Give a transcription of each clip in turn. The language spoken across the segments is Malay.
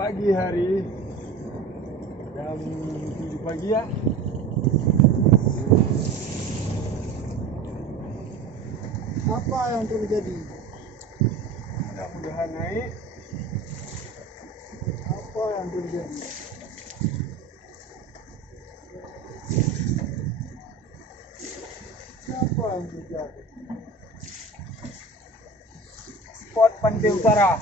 pagi hari jam 7 pagi ya. Apa yang terjadi? Mudah-mudahan naik. Apa yang terjadi? Siapa yang terjadi? Spot pantai utara.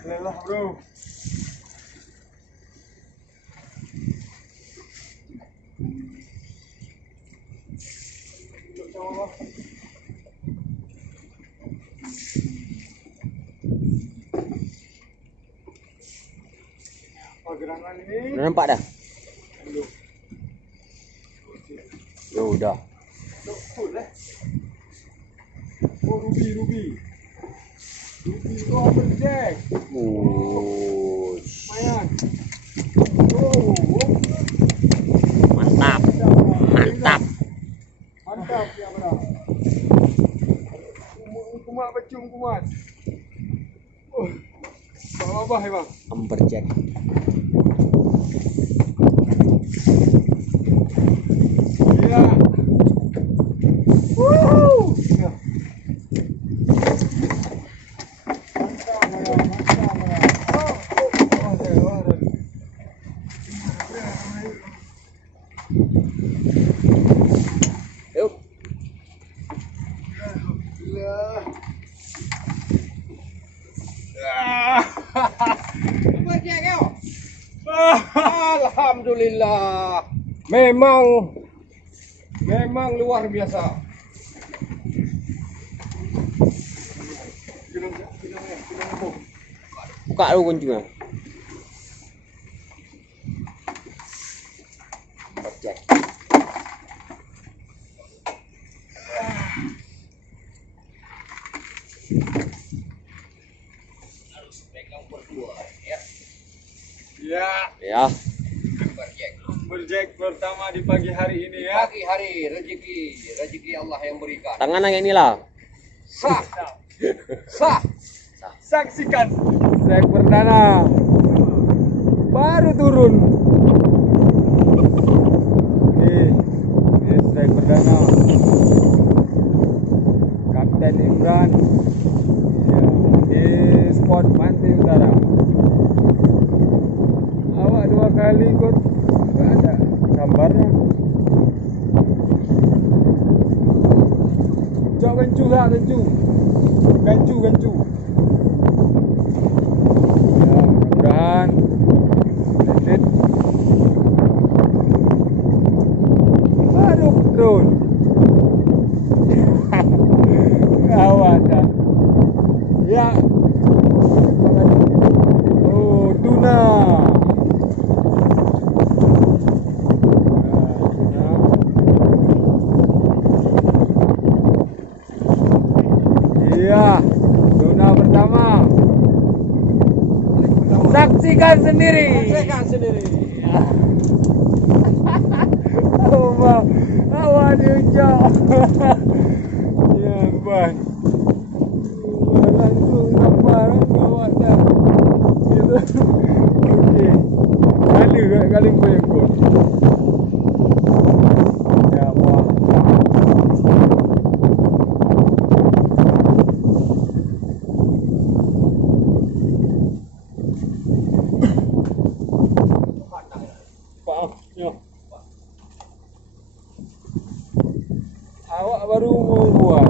Lelah bro. Apa gerangan ini? Udah nampak dah? Belum. Ya udah. Full eh. Oh ruby. Ruby oh berjek. Lumayan. Oh. Mantap. Mantap. Mantap ya bro. Kumat bacung kumat. Oh. Apa ya bang? Amberjack. Ya. Woo. Yuk. Alhamdulillah. Memang luar biasa. Buka dulu kuncinya. Amberjack. Ya, Ya. berjek pertama di pagi hari ini ya. Pagi hari rezeki Allah yang berikan. Tangan yang inilah. Sah, sah. Saksikan strike perdana. Baru turun. Ini strike perdana. Kapten Imran. Ya, di spot pantai utara. Awak 2 kali ikut, nggak ada gambarnya. Cok gancu lah, gancu. Ya, mudah-mudahan edit. Aduh, drone. Awak dah. Ya. Oh, tuna. Iya, zona pertama. Saksikan sendiri. Oh, bang. Awak diucap. Ya, bang. Langsung nampak awak dah. Gitu. Okey. Kali pun. Ya, bang. Awak baru mau buat.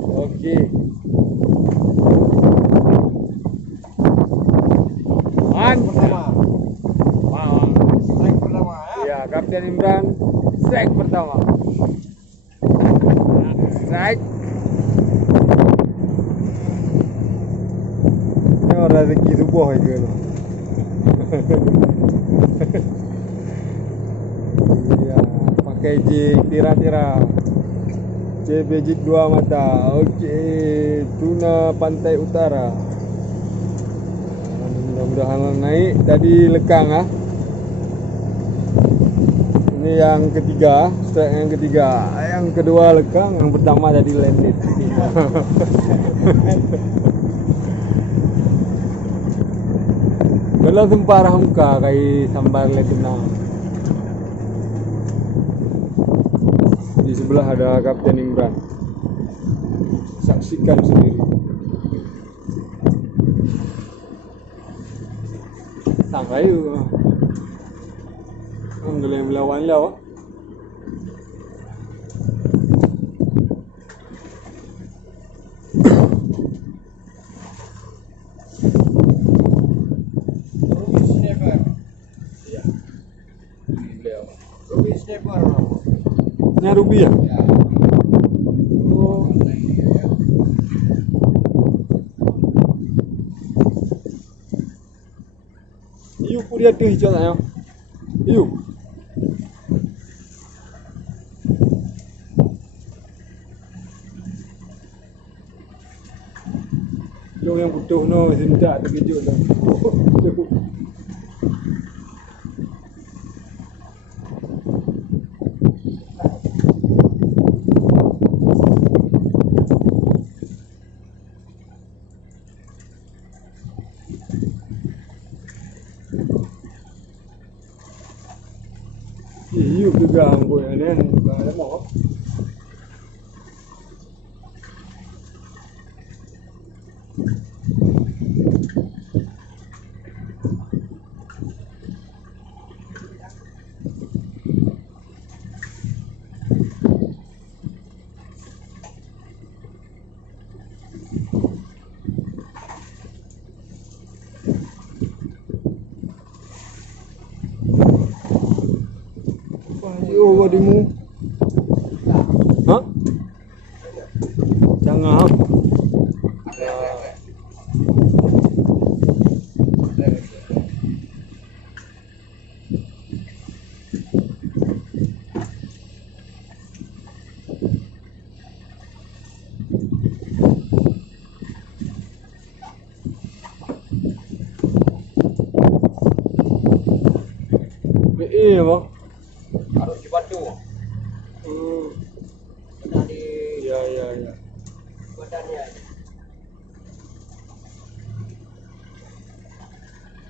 Okey. Mantap. Strike pertama ya. Ya, Kapten Imran strike pertama. Strike. Ini orang rezeki tu boh ke tu. Iya, pakai jig tira-tira. CB jig 2 mata. Oke, tuna pantai utara. Mudah-mudahan naik. Tadi lekang ah. Ini yang ketiga, strike yang ketiga. Yang kedua lekang, yang pertama tadi landed. Kalau sempar muka kai sambar letuna. Di sebelah ada Kapten Imran. Saksikan sendiri. Sang rayu. Boleh melawan lah. Nya rubi ya? Oh. Iu kuliah tu hijau tak ya? Iu. Lo yang butuh no sendak terkejut dah. Iu juga ambo ya nen, ada mau. Yo wadimu. Hah? Jangan. Iya, Bang. Harus dibantu. Kena di Ya. badannya.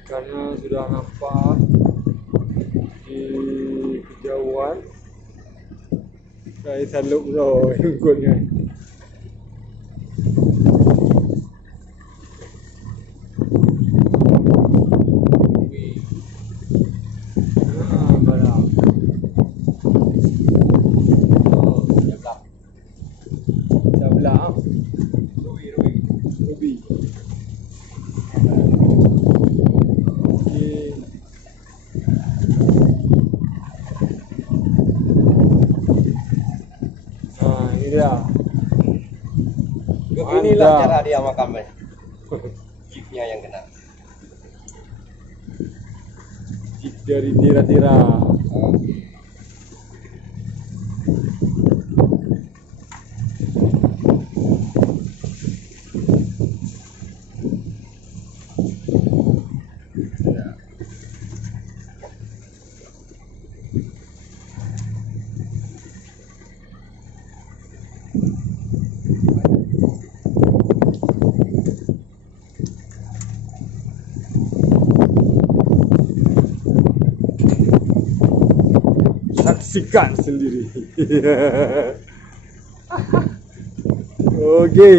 Karena sudah nampak di kejauhan. Saya saluk loh ikutnya. Beginilah cara dia makan. Jipnya yang kena. Jip dari tira-tira. Oke. Saksikan sendiri. Oke.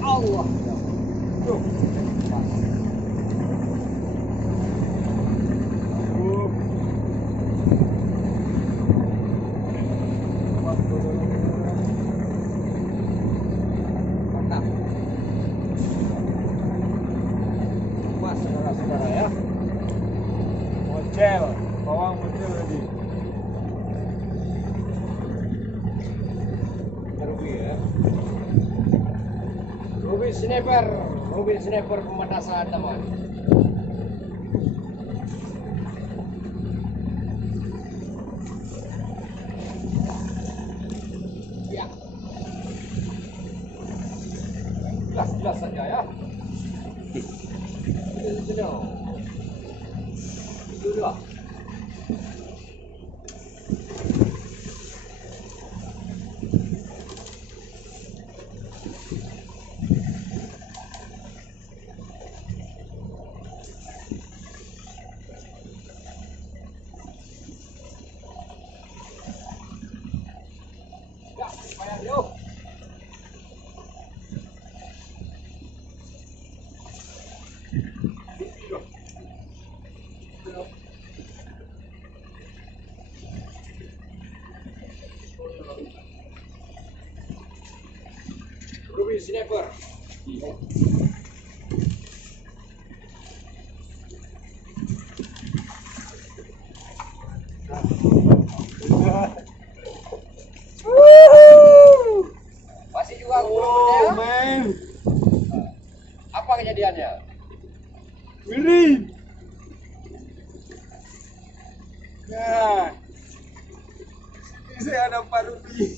Allah. saudara ya. Mocel, bawang mocel tadi. Ruby ya. Ruby sniper pemanasan Andaman. Ya. Jelas saja ya. Itu dua. Ya, supaya yuk. Ruby sniper. Masih juga Oh, ya? man. Apa kejadiannya? Ngeri. Nah. Ini saya ada 4 rupiah.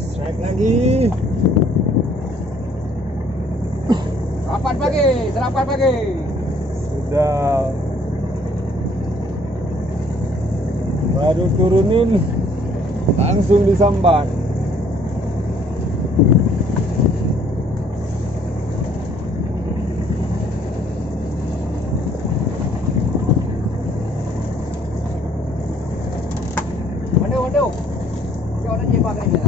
Strike lagi. Serapan pagi. Sudah. Baru turunin langsung disambar. Waduh. Jangan jebak ini.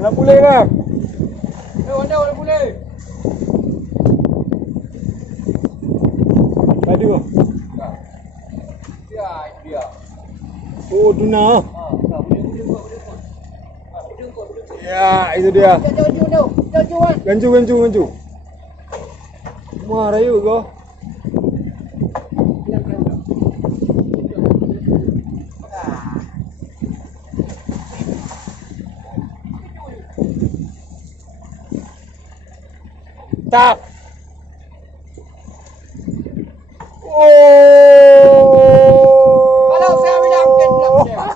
Nak pulih bang. Warna putih. Tadi bang. Ya, itu dia. Oh tuna. Boleh. Ya itu dia. Jauh. Gancu. Marah yuk kau. Tak. Kalau saya bilang dia.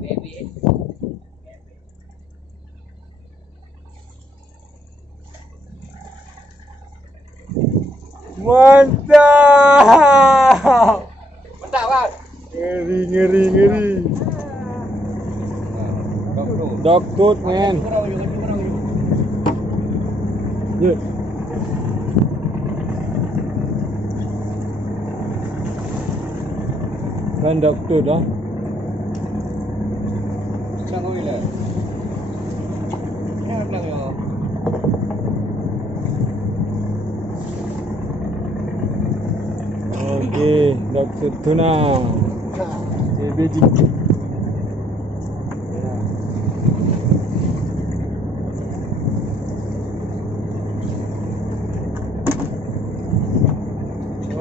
Baby. Mantap. Mantap, Bang. Ngeri. Dogfood man. Yeah. Kan dogfood ah. Jangan gila. Ya, bilang yo. Okay, dogfood tuna. JBG.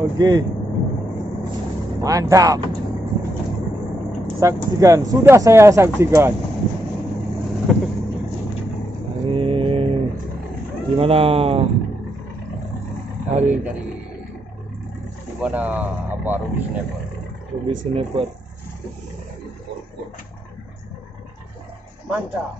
Oke. Mantap. Saksikan, sudah saya saksikan. Ini gimana hari Dari di mana apa Ruby Sniper? Ruby Sniper? Mantap.